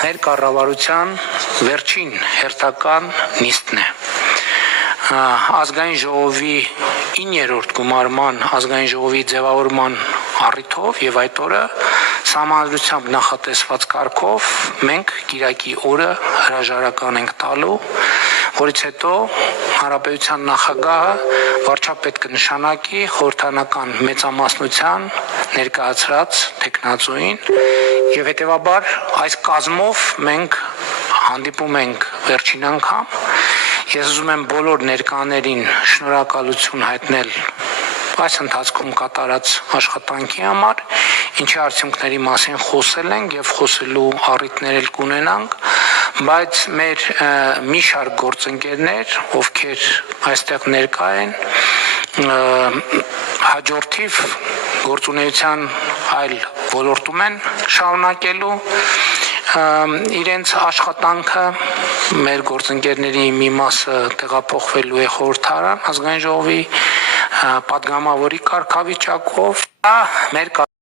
մեր կառավարության վերջին հերթական նիստն է։ Ազգային ժողովի 9-րդ գումարման ազգային ժողովի ձևավորման առիթով եւ այդ օրը համանդրությամբ նախատեսված կարգով մենք Կիրակի օրը հրաժարական ենք տալու, որից հետո Հանրապետության նախագահը վարչապետ կնշանակի խորհրդանական մեծամասնության ներկայացրած տեխնացուին եւ հետեւաբար այս կազմով մենք հանդիպում ենք վերջին անգամ։ Ես ուզում եմ բոլոր ներկաներին շնորհակալություն հայտնել այս ընթացքում կատարած աշխատանքի համար, ինչի արդյունքների մասին խոսել ենք եւ խոսելու առիթներ էլ կունենանք, բայց մեր մի շարք գործընկերներ, ովքեր այստեղ ներկա են, հաջորդիվ գործունեության այլ ոլորտում են շարունակելու իրենց աշխատանքը, մեր գործընկերների մի մասը տեղափոխվելու է խորհրդարան ազգային ժողովի պատգամավորի կարգավիճակով, մեր